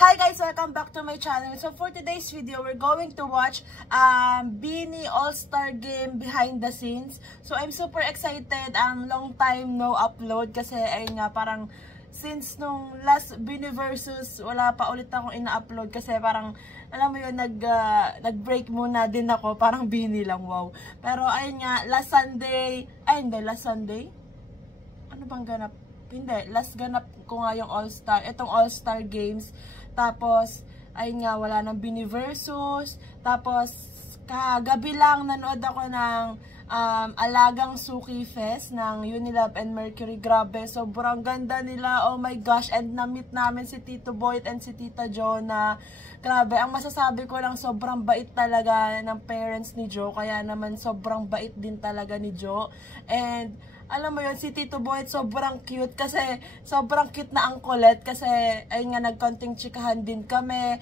Hi guys! Welcome back to my channel. So for today's video, we're going to watch BINI All-Star Game behind the scenes. So I'm super excited. Long time no upload kasi ayun nga parang since nung last BINI versus wala pa ulit akong ina-upload kasi parang alam mo yun nag-break muna din ako, parang BINI lang, wow. Pero ayun nga last Sunday, ano bang ganap? Hindi, last ganap ko nga yung All-Star, itong All-Star Games. Tapos, ayun nga, wala nang BINI versus. Tapos, kagabi lang nanood ako ng Alagang Suki Fest ng Unilab and Mercury. Grabe, sobrang ganda nila. Oh my gosh, and na-meet namin si Tito Boyet and si Tita Jonah. Grabe, ang masasabi ko lang, sobrang bait talaga ng parents ni Jo. Kaya naman, sobrang bait din talaga ni Jo. And, alam mo yun, si Tito Boyet sobrang cute kasi sobrang cute na ang kulit kasi ayun nga nagkonting chikahan din kami.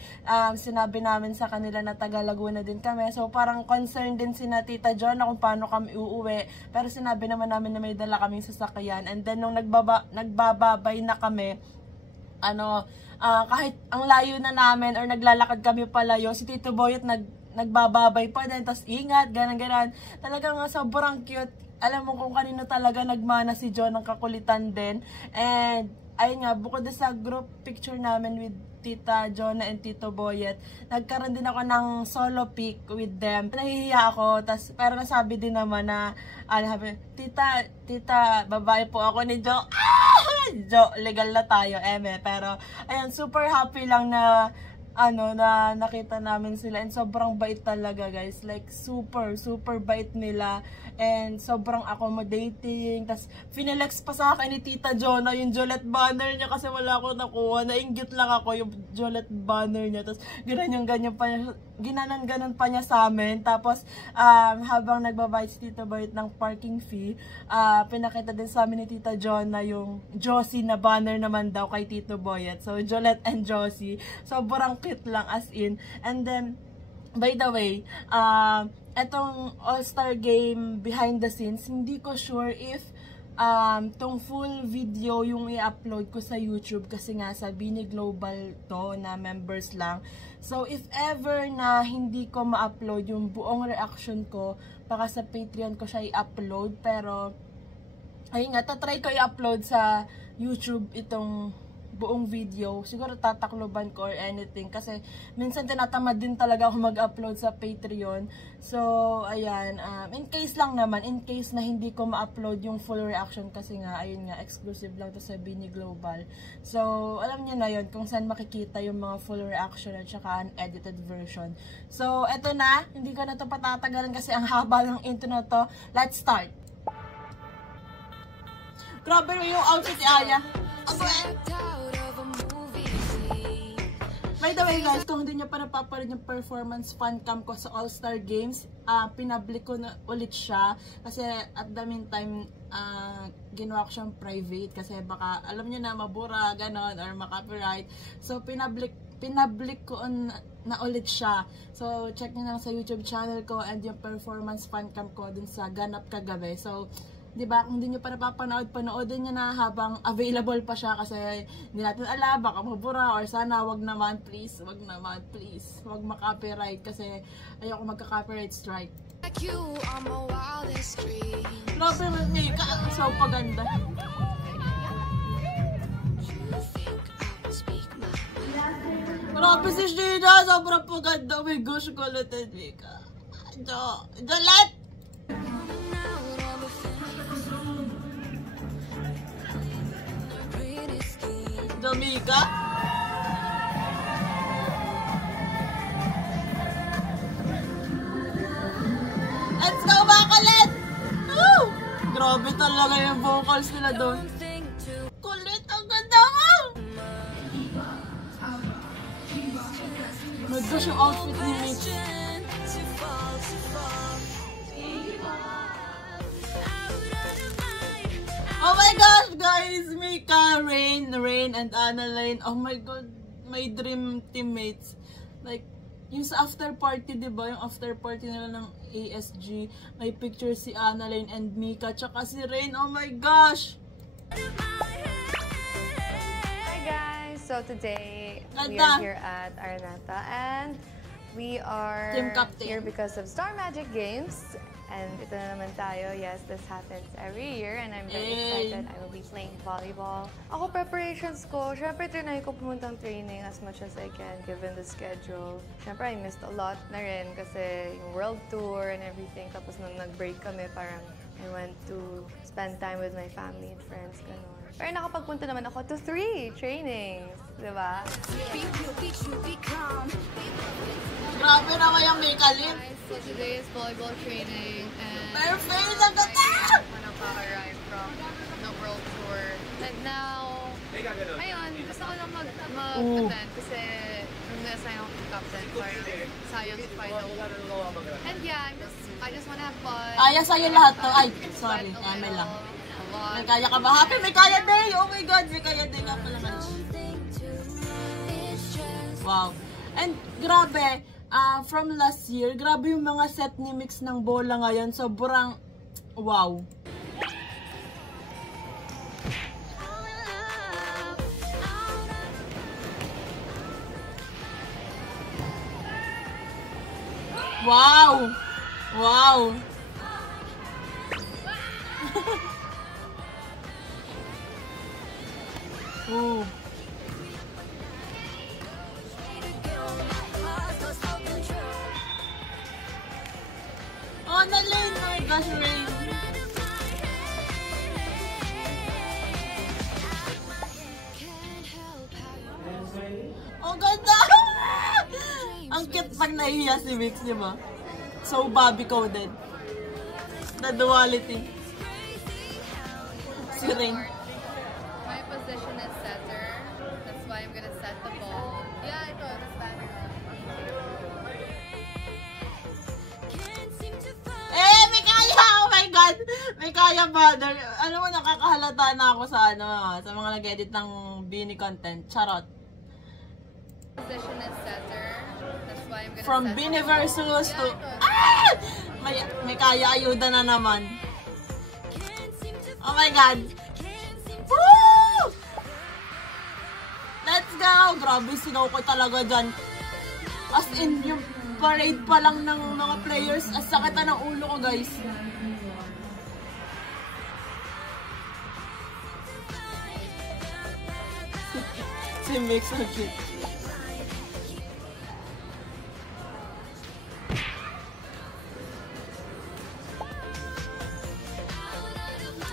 Sinabi namin sa kanila na taga Laguna din kami. So parang concerned din si na Tita Jonah kung paano kami uuwi. Pero sinabi naman namin na may dala kaming sasakyan. And then nung nagbababay na kami, kahit ang layo na namin or naglalakad kami palayo, si Tito Boyet nagbababay pa din. Tapos ingat, ganan. Talagang sobrang cute. Alam mo kung kanino talaga nagmana si John ng kakulitan din. And ayun nga, bukod sa group picture namin with Tita Jonah and Tito Boyet, nagkaroon din ako ng solo pic with them. Nahihiya ako, pero nasabi din naman na, Tita, babae po ako ni Jo. Jo, legal na tayo, Pero, ayun, super happy lang na na nakita namin sila, and sobrang bait talaga guys, like super bait nila, and sobrang accommodating. Tas finelex pa sa akin ni Tita Jonah yung Jolette banner niya kasi wala ako nakuha, nainggit lang ako yung Jolette banner niya. Tas ganyan pa niya, ginanan pa niya sa amin. Tapos habang nagbabayad si Tita Boyet ng parking fee, pinakita din sa amin ni Tita Jonah yung Josie na banner naman daw kay Tito Boyet. So Jolette and Josie, sobrang cute lang as in. And then by the way, etong All-Star Game behind the scenes, hindi ko sure if tong full video yung i-upload ko sa YouTube kasi nga sa BINI Global to na members lang. So if ever na hindi ko ma-upload yung buong reaction ko, baka sa Patreon ko siya i-upload. Pero ayun nga, tatry ko i-upload sa YouTube itong buong video. Siguro tatakloban ko or anything kasi minsan tinatamad din talaga ako mag-upload sa Patreon. So ayan, in case na hindi ko ma-upload yung full reaction kasi nga ayun nga, exclusive lang to sa BINI Global. So alam niyo na yun kung saan makikita yung mga full reaction at saka unedited version. So eto na, hindi ko na to patatagalan kasi ang haba ng intro na to. Let's start. Grabe yung outfit ni Aya. By the way guys, kung hindi nyo pa napapanood yung performance fan cam ko sa All-Star Games, pinablik ko na ulit siya kasi at the meantime ginawa ko siyang private kasi baka alam nyo na mabura ganon or makapiright. So pinablik ko na ulit siya. So check nyo lang sa YouTube channel ko and yung performance fan cam ko dun sa ganap kagabi. So diba, kung hindi nyo pa napapanood, panoodin nyo na habang available pa siya kasi hindi natin alam, baka mabura or sana wag naman please, wag maka-copyright kasi ayoko magka-copyright strike. Grabe man niya, so paganda. Grabe si Shida, sobrang paganda. Oh my gosh, kulitin Mika. Jolette! Mika. Let's go back ulit! Woo! Grabe talaga yung vocals nila doon. Kulit, ang ganda mo! My gosh, yung outfit ni Mitch. Oh my gosh, guys! Mika, Rain, and Annalyn. Oh my god, my dream teammates. Like, yung sa after party, diba? Yung after party nila ng ASG. May picture si Annalyn and Mika, tsaka si Rain. Oh my gosh! Hi guys! So today, we Ganda. are here at Araneta and we are Team captain. here because of Star Magic Games. And ito na naman tayo. Yes, this happens every year and I'm very excited. I will be playing volleyball. Ako, preparations ko, syempre trinay ko pumuntang training as much as I can given the schedule. Syempre, I missed a lot na rin kasi yung world tour and everything. Tapos nung nag-break kami, parang I went to spend time with my family and friends, gano'n. Pero nakapagpunta naman ako to 3 trainings, di ba? Grabe naman yung Mikalim. So today is volleyball training and Perfect! Ang ganda! when nakaka-arrive from the world tour. And now, ngayon, gusto ko lang mag-attend kasi nung na-assign ako to captain for Science Final. And yeah, I just wanna have fun. Kaya sa'yo lahat to. Ay, sorry. Eme lang. May kaya ka ba? Happy, may kaya day! Oh my God, may kaya day nga pala. Wow. And grabe, from last year, grabe yung mga set ni Mix ng bola ngayon. Sobrang wow. Wow! Wow! Ooh. Oh, na-lane! Oh my gosh, Rain! Oh, ganda! Ang cute pag nahihiya si Mix, di ba? So, Bobby coded. The duality. Si Rain. My position is setter. That's why I'm gonna set the ball. Yeah, ito, this banner. Eh, may kaya! Oh my God! May kaya, brother. Alam mo, nakakahalata na ako sa sa mga nag-edit ng Bini content. Charot. Position is setter. That's why I'm gonna From set Bini the ball. versus to... Yeah, ito. Ah! May kaya, ayuda na naman. Oh my God! Woo! Let's go! Grabe, sinaw ko talaga dyan. As in, yung parade pa lang ng mga players, as sakit na ng ulo ko, guys. Si Mix, so cute.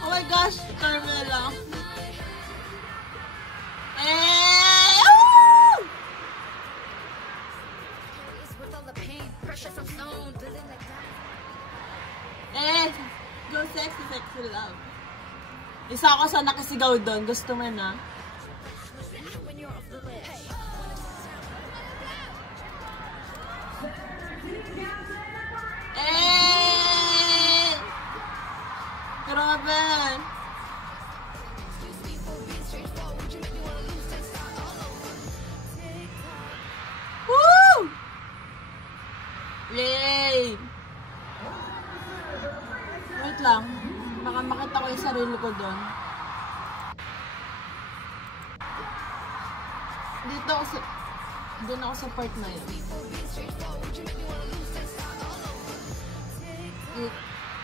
Oh my gosh, Carmela. Eh! Woo! Eh! Go sexy, sexy love. Isa ako sa nakasigaw doon. Gusto mo na? Eh! Grabe! Woo! Yay! Wait lang. Baka makita ko yung sarili ko doon. Dito ako sa... Doon ako sa part na yun.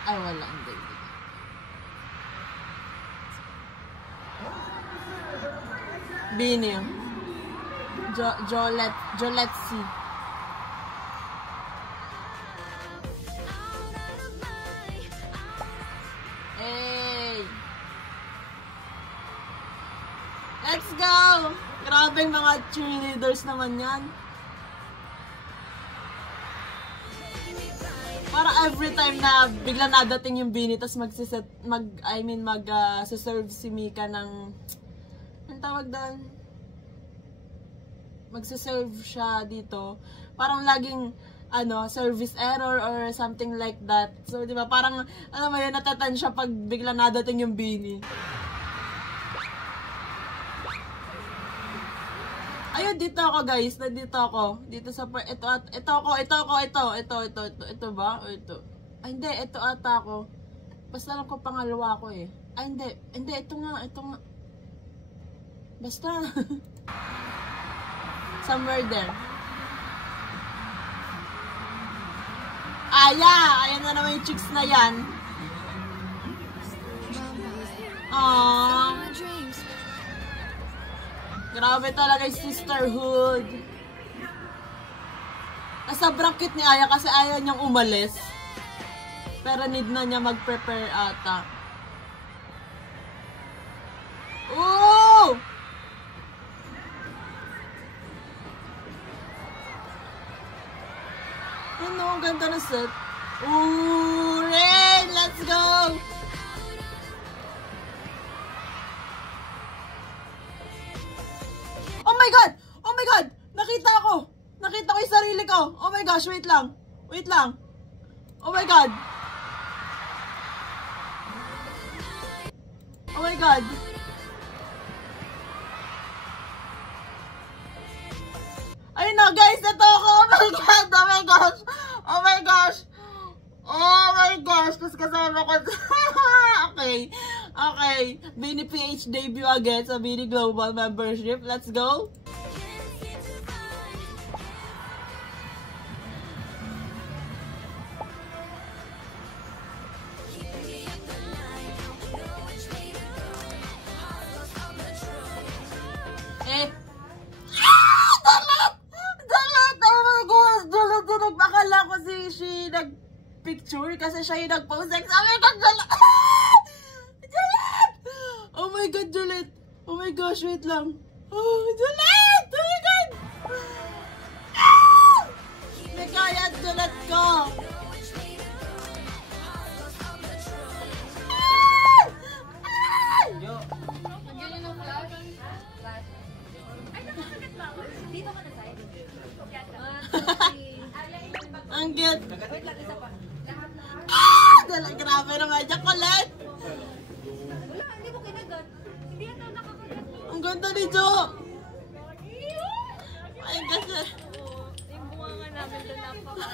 Ay, wala. Hindi. Bini. Jolette C. Hey! Let's go! Grabe mga cheerleaders naman yan. Para every time na bigla nadating yung Bini, tas mag-serve si Mika ng, ang tawag doon? Magsiserve siya dito. Parang laging, service error or something like that. So, di ba, parang, alam mo yun, natatan siya pag bigla nadating yung Bini. Ayun, dito ako guys. Nandito ako. Dito sa ito ba? O ito. Ay, hindi. Ito ata ako. Basta lang ko pangalawa ko eh. Ay, hindi. Hindi, ito nga. Basta. Somewhere there. Ayan na naman yung chicks na yan. Aww. Grabe talaga yung sisterhood. Sobrang cute ni Aya kasi ayaw niyang umalis. Pero need na niya mag-prepare ata. Ooh! Ano, ang ganda na set. Ooh, Rain! Let's go! Oh my God! Oh my God! Nakita ko! Nakita ko yung sarili ko! Oh my gosh, wait lang! Wait lang! Oh my God! Oh my God! Ayun na guys! Ito ako! Oh my God! Oh my gosh! Oh my gosh! Oh my gosh! Tapos kasama ko. Okay. Okay. Bini PH debut again sa Bini Global Membership. Let's go! Nag-picture kasi siya yung nag-post. Like, oh my God, Juliet! Juliet! Oh my God, Juliet! Oh my gosh, wait lang. Oh, Juliet! Oh my God! Ah! May kaya at Juliet ko! Ah! Ah! Nagyan ng flash? Ay, nakakagat ba ako? Dito ka na tayo. Ang cute! Wait lang, isa pa. Ah! Grabe naman dyan, Colette! Wala, hindi mo kinagat. Hindi ito nakakagat. Ang ganda ni Jo! Ay, kasi... Yung bunga nga namin doon napaka.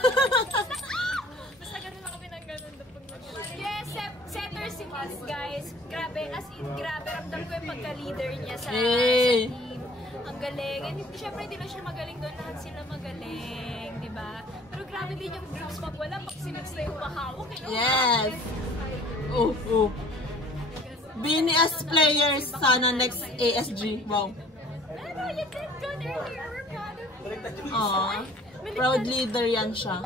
Basta ganun lang kami ng ganun doon pag nag-ganun. Yes, setter si Miss, guys. Grabe, as in, grabe. Ramdam ko yung pagka-leader niya sa Hey! team. Ang galing. And syempre, hindi lang siya magaling doon. Lahat sila magaling, di ba? Pero grabe din yung groups pag wala. Pag si Miss na yung mahawak. Yes! Oh, oh. Bini as players, sana next ASG. Wow. Ano, you did good earlier. We're proud of you. Aww. Proud leader yan siya.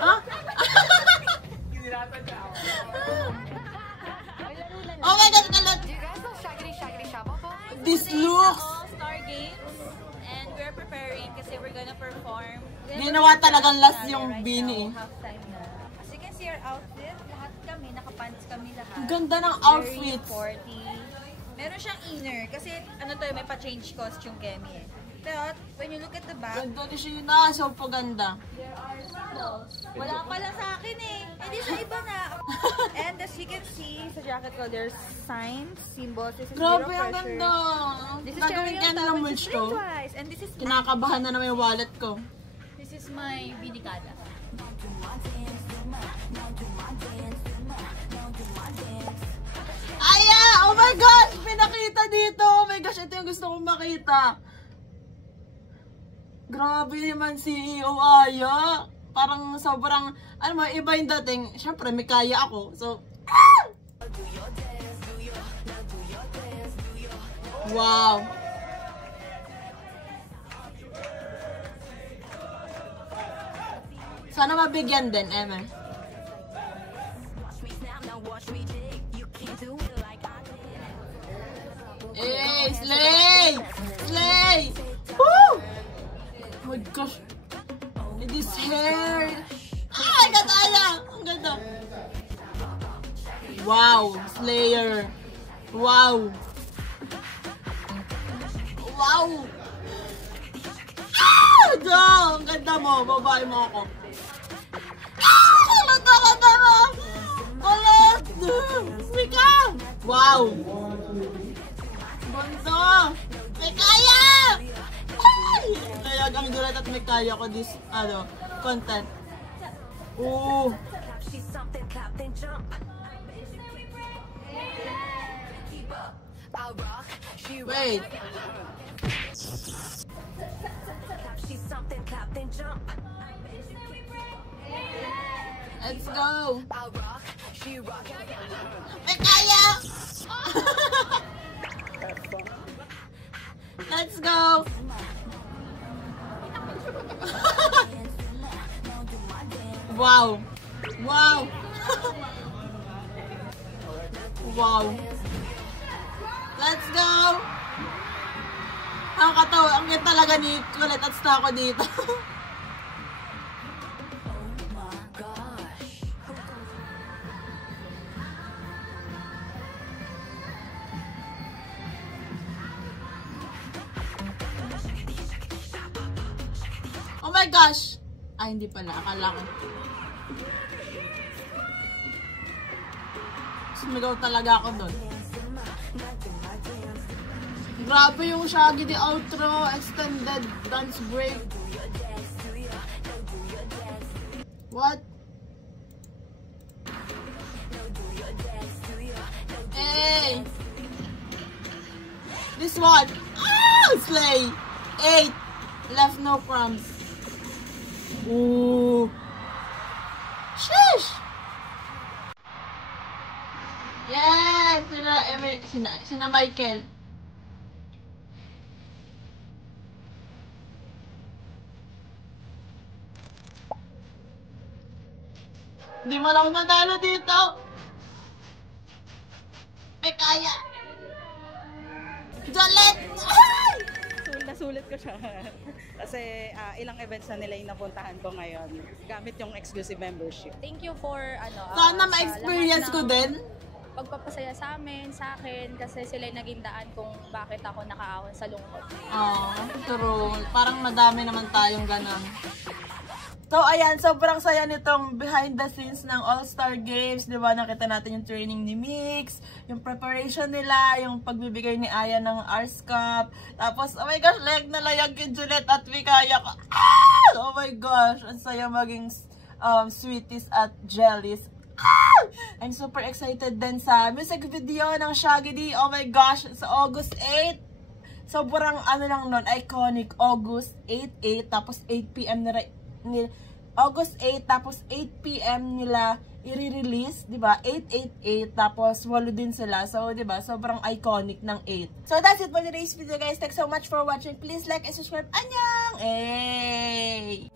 Ha? Oh my God, Colette! Do you guys know Shaggity Shaggity Shabobo? This looks... All-Star Games, and we're preparing kasi we're gonna perform. Ginawa talagang last yung Bini eh. Halftime na. As you can see our outfit, lahat kami, nakapants kami lahat. Ang ganda ng Very outfits. sporty. Meron siyang inner, kasi ano to, may pa-change costume kemi eh. Pero when you look at the back, Ganda ni Sheena, so paganda. there are symbols. Wala pala sa akin eh. Hindi sa iba na. And as you can see, sa jacket ko, there's signs, symbols. This is Grabe, zero ang pressure. ganda. This is Gagawin cherry ka on na top, ng which merch is ko. twice. And this is Kinakabahan na naman yung wallet ko. This is my binikada. Aya! Oh my gosh! Pinakita dito! Oh my gosh, ito yung gusto kong makita. Grabe naman si CEO Aya. Parang sobrang, ano mo, iba yung dating. Siyempre, may kaya ako. So, ah! Wow! Sana mabigyan din, Emma. Hey, slay! Slay! Woo! Oh my gosh! And this hair! Ah, ang ganda niya! Ang ganda! Wow! Slayer! Wow! Wow! Ah! Jo! Ang ganda mo! Babae mo ako! Ah! Ganda! Ganda mo! Kulit! Mika! Wow! Ganda! May kaya! Ay! Kaya ang gulat at may kaya ko this, ano, content. Ooh! Wait. Let's go. Kaya! Let's go. Wow. Wow. Wow. Let's go. Ang katawa, ang cute talaga ni Colette at ako dito. Oh my gosh! Ay, hindi pala. Akala ko. Sumigaw talaga ako doon. Grabe yung Shaggy the outro. Extended dance break. What? Hey! This one. Ah! Slay! 8. Left no crumbs. Ooh. Sheesh! Yes! Sina Michael. Hindi mo lang natalo dito. May kaya. Jolet! Nasulit ko siya. Kasi ilang events na nila yung napuntahan ko ngayon gamit yung exclusive membership. Thank you for Sana ma-experience ko din. Pagpapasaya sa amin, sa akin, kasi sila yung naging daan kung bakit ako nakaahon sa lungkot. True. Parang madami naman tayong ganun. So, ayan, sobrang saya nitong behind the scenes ng All-Star Games. Di ba, nakita natin yung training ni Mix, yung preparation nila, yung pagbibigay ni Aya ng Ars Cup. Tapos, oh my gosh, layag na layag kay Juliet at Mikaya ko. Ah! Oh my gosh, ang saya maging sweeties at jellies. Ah! I'm super excited din sa music video ng Shaggy D. Oh my gosh, sa August 8. Sobrang ano lang nun, iconic. August 8, tapos 8 PM na August 8, tapos 8 PM nila i-release, di ba? 888, tapos 8 din sila. So, di ba? Sobrang iconic ng 8. So, that's it for today's video, guys. Thanks so much for watching. Please like and subscribe. Annyeong! Hey!